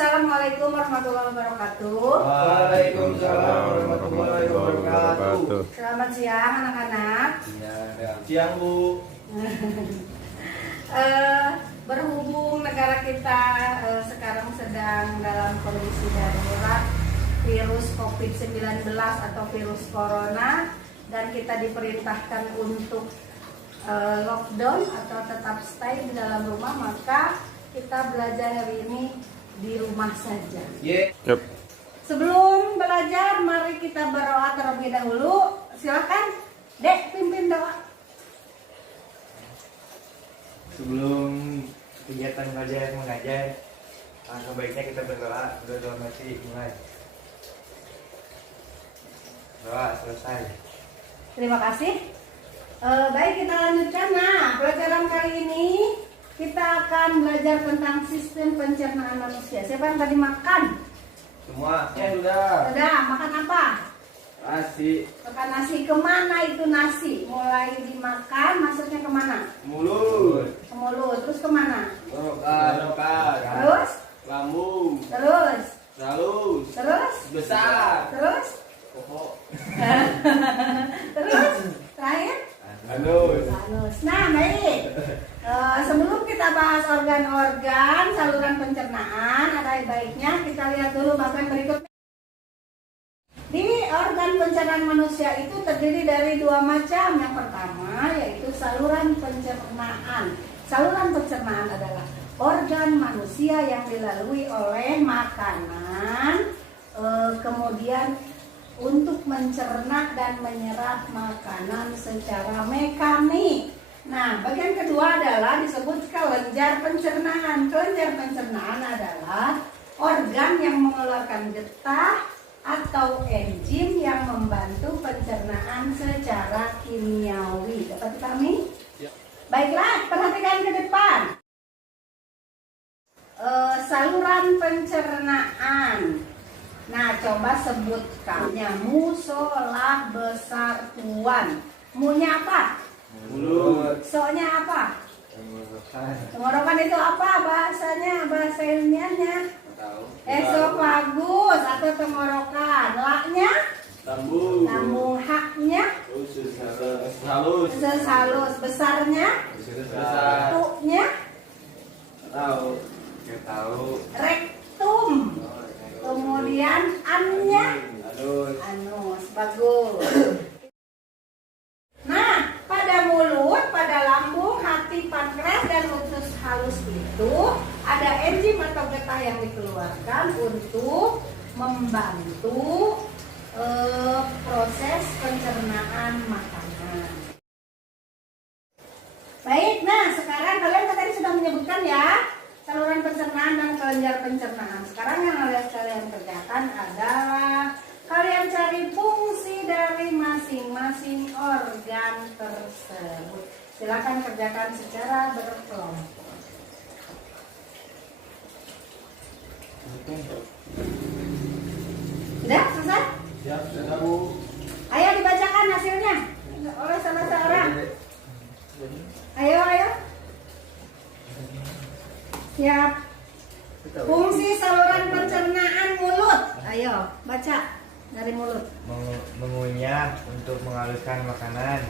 Assalamualaikum warahmatullahi wabarakatuh. Waalaikumsalam warahmatullahi wabarakatuh. Selamat siang anak-anak. Siang Bu. Berhubung negara kita sekarang sedang dalam kondisi darurat virus COVID-19 atau virus corona, dan kita diperintahkan untuk lockdown atau tetap stay di dalam rumah, maka kita belajar hari ini di rumah saja. Yep. Sebelum belajar, mari kita berdoa terlebih dahulu. Silakan, Dek, pimpin doa. Sebelum kegiatan belajar mengajar, sebaiknya kita berdoa. Doa masih mulai. Doa selesai. Terima kasih. Baik, kita lanjutkan. Nah, pelajaran kali ini kita akan belajar tentang sistem pencernaan manusia. Siapa yang tadi makan? Semua. Sudah. Sudah, makan apa? Nasi. Makan nasi. Kemana itu nasi? Mulai dimakan, masuknya kemana? Mulut. Ke mulut. Terus kemana? Tenggorokan. Terus? Lambung. Terus? Halus. Terus? Besar. Terus? Pokok. Terus? Terakhir? Halus. Anus. Nah, baik. Sebelum kita bahas organ-organ saluran pencernaan, ada baiknya kita lihat dulu bagian berikut. Di organ pencernaan manusia itu terdiri dari dua macam. Yang pertama yaitu saluran pencernaan. Saluran pencernaan adalah organ manusia yang dilalui oleh makanan, kemudian untuk mencerna dan menyerap makanan secara mekanik. Nah, bagian kedua adalah disebut kelenjar pencernaan. Kelenjar pencernaan adalah organ yang mengeluarkan getah atau enzim yang membantu pencernaan secara kimiawi. Dapat dipahami? Ya. Baiklah, perhatikan ke depan. Saluran pencernaan. Nah, coba sebutkan. Musola besar tuan. Munya apa? Mulut. So-nya apa? Tenggorokan. Tenggorokan itu apa bahasanya? Bahasa ilmiahnya? Tahu. Esofagus atau tenggorokan. La-nya? Lambung. Lambung. Haknya? Usus halus. Usus halus. Besarnya? Besar. Tu-nya? Tahu. Kita tahu. Rektum. Kemudian an-nya? Halus. Anus. Bagus. Nah, pada mulut, pada lambung, hati, pankreas, dan usus halus itu ada enzim atau getah yang dikeluarkan untuk membantu proses pencernaan makanan. Baik, nah sekarang kalian tadi sudah menyebutkan ya saluran pencernaan dan kelenjar pencernaan. Sekarang yang harus kalian kerjakan adalah kalian cari fungsi dari masing-masing organ tersebut. Silakan kerjakan secara berkelompok. Sudah selesai? Siap, sudah Bu. Ayo dibacakan hasilnya oleh salah seorang. Ayo. Siap. Fungsi saluran pencernaan mulut. Ayo, baca dari mulut. Mengunyah untuk menghaluskan makanan.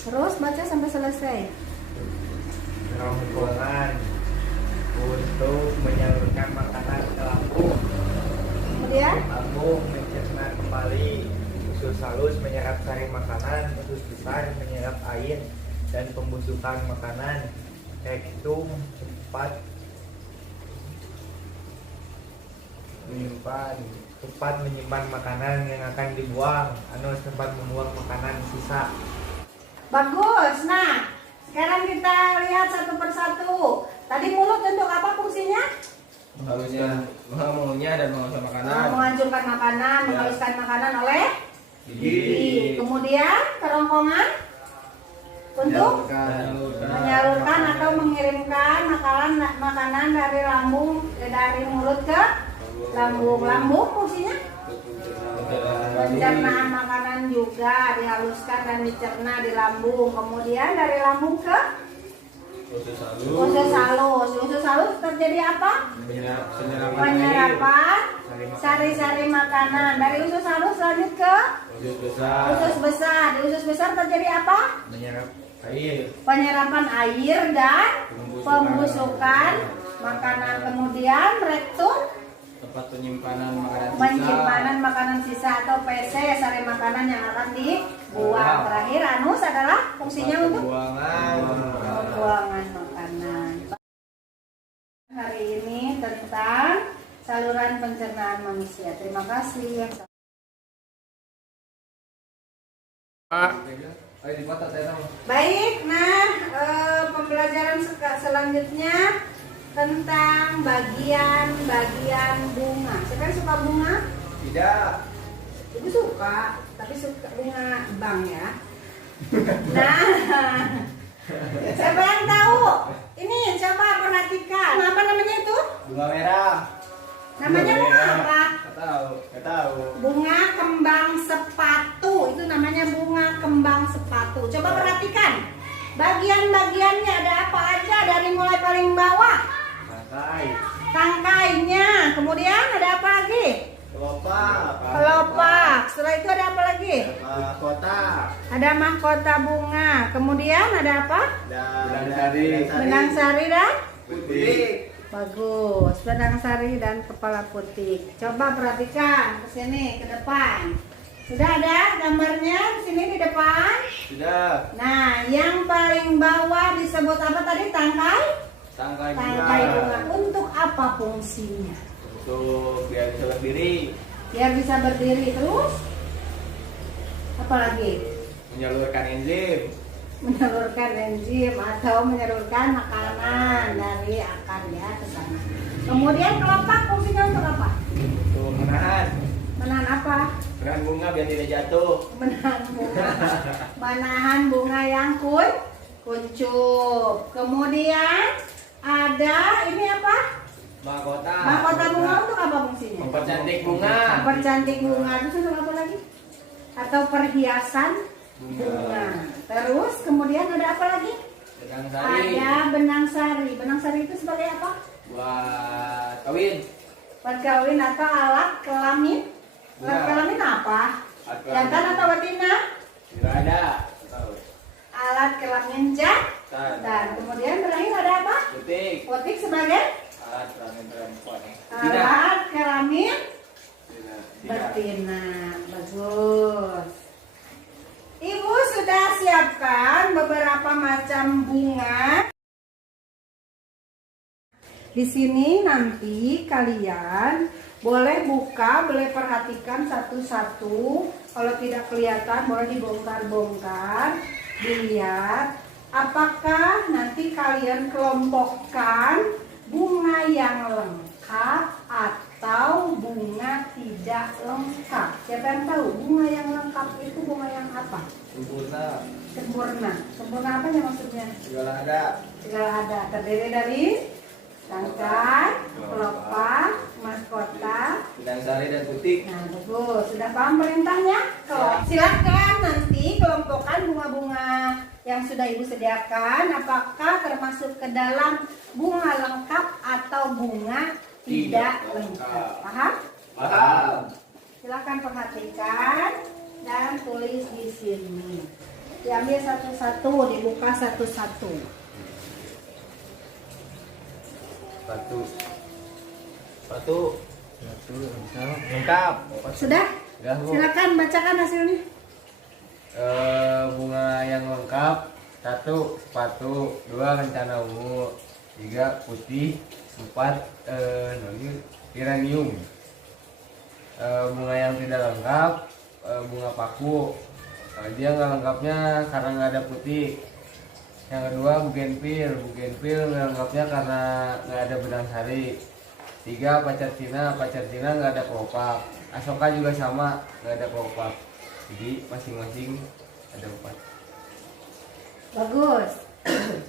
Terus baca sampai selesai. Kerongkongan untuk menyalurkan makanan ke lambung. Kemudian Lambung mencerna kembali. Usus halus menyerap sari makanan. Usus besar menyerap air dan pembusukan makanan. Rektum tempat menyimpan makanan yang akan dibuang. Anus tempat membuang makanan sisa. bagus. Nah, sekarang kita lihat satu persatu. Tadi mulut untuk apa fungsinya? Mengunyah dan menghaluskan makanan. Menghancurkan makanan, Ya. menghaluskan makanan oleh Gigi. Kemudian kerongkongan untuk menyalurkan atau mengirimkan makanan dari mulut ke lambung. Lambung fungsinya pencernaan makanan juga dihaluskan dan dicerna di lambung. Kemudian dari lambung ke Usus halus. Usus halus. Usus halus terjadi apa? Penyerapan sari-sari makanan. Dari usus halus lanjut ke Usus besar. usus besar. Di usus besar terjadi apa? Menyerap air. Penyerapan air dan pembusukan makanan. Kemudian rektum, Tempat penyimpanan makanan sisa. penyimpanan makanan sisa atau PC, sari makanan yang akan dibuang. Terakhir anus adalah fungsinya untuk Pembuangan. pembuangan makanan. Hari ini tentang saluran pencernaan manusia. Terima kasih. Pak. Ayo dipotong saya tahu. Baik, nah pembelajaran selanjutnya tentang bagian-bagian bunga. Siapa yang suka bunga? Tidak. Ibu suka, tapi suka bunga bang ya. Nah, siapa yang tahu? Ini coba perhatikan. Apa namanya itu? Bunga merah. Namanya bunga apa? Nggak tahu. Nggak tahu. Bunga kembang sepatu. Itu namanya bunga kembang sepatu. Coba perhatikan. Bagian-bagiannya ada apa aja dari mulai paling bawah? Tangkai. Tangkainya. Kemudian ada apa lagi? Kelopak. Kelopak. Setelah itu ada apa lagi? Kotak. Ada mahkota bunga. Kemudian ada apa? Benang sari. Benang sari dan Putih. bagus. Benang sari dan kepala putih. Coba perhatikan ke sini, ke depan. Sudah ada gambarnya di sini di depan? Sudah. Nah, yang paling bawah disebut apa tadi? Tangkai? Tangkai Tangkai bunga. bunga. Untuk apa fungsinya? Untuk biar bisa berdiri. Biar bisa berdiri. Terus? Apa lagi? Menyalurkan enzim. Menyalurkan enzim atau menyalurkan makanan dari akarnya ke sana. Kemudian kelopak fungsinya untuk apa? Untuk menahan. Menahan apa? Menahan bunga biar tidak jatuh. Menahan bunga. Menahan bunga yang kuncup. Kemudian ada ini apa? Mahkota. Mahkota bunga untuk apa fungsinya? Mempercantik bunga. Mempercantik bunga. Terus untuk apa lagi? Atau perhiasan bunga. Terus kemudian ada apa lagi? Benang sari. Ada benang sari. Benang sari itu sebagai apa? Buat kawin. Buat kawin atau alat kelamin? Alat Ya. kelamin apa? Alat kelamin. Jantan atau betina? Tidak ada. Tahu. Alat kelamin jantan. Kemudian terakhir ada apa? Putih. Potik sebagai Alat kelamin perempuan. alat kelamin Tidak. betina. Bagus. Ibu sudah siapkan beberapa macam bunga. Di sini nanti kalian boleh buka, boleh perhatikan satu-satu. Kalau tidak kelihatan boleh dibongkar-bongkar, dilihat. Apakah nanti kalian kelompokkan bunga yang lengkap atau bunga tidak lengkap? Siapa yang tahu bunga yang lengkap itu bunga yang apa? Sempurna. Sempurna. Sempurna apa ya maksudnya? Segala ada. Segala ada. Terdiri dari tangkai, kelopak, mahkota. Benang sari dan putih. Nah, bagus. Sudah paham perintahnya? Silakan nanti kelompokkan bunga-bunga yang sudah ibu sediakan. Apakah termasuk ke dalam bunga lengkap atau bunga tidak lengkap? Paham? Paham. Silakan perhatikan dan tulis di sini. Diambil satu-satu, dibuka satu-satu. Sepatu lengkap. Sudah? Sudah, Bu. Silakan bacakan hasilnya. Bunga yang lengkap: 1 sepatu, 2 rencana ungu, 3 putih, 4 geranium. Bunga yang tidak lengkap, bunga paku. Dia nggak lengkapnya karena nggak ada putih. Yang kedua bugenvil nggak lengkapnya karena nggak ada benang sari. 3 pacar Cina nggak ada kelopak. Asoka juga sama, nggak ada kelopak. Jadi masing-masing ada 4. Bagus.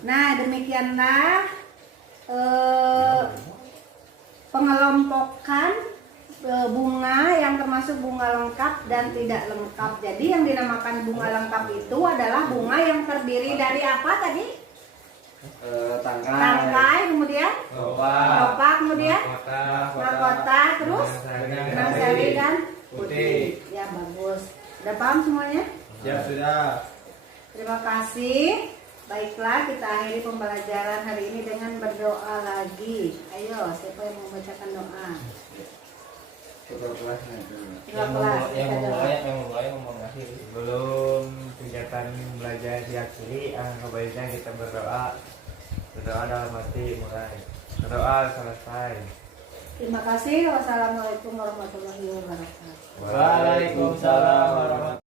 Nah, demikianlah pengelompokan bunga yang termasuk bunga lengkap dan tidak lengkap. Jadi yang dinamakan bunga lengkap itu adalah bunga yang terdiri dari apa tadi? tangkai, kemudian lopa, kemudian mahkota, terus benang seri dan putih. Ya bagus. Udah paham semuanya? Ya sudah. Terima kasih. Baiklah, kita akhiri pembelajaran hari ini dengan berdoa lagi. Ayo, siapa yang mau membacakan doa? Sebelum kegiatan belajar diakhiri, baiknya kita berdoa dalam hati mulai. Berdoa selesai. Terima kasih. Wassalamualaikum warahmatullahi wabarakatuh. Waalaikumsalam warahmatullahi wabarakatuh.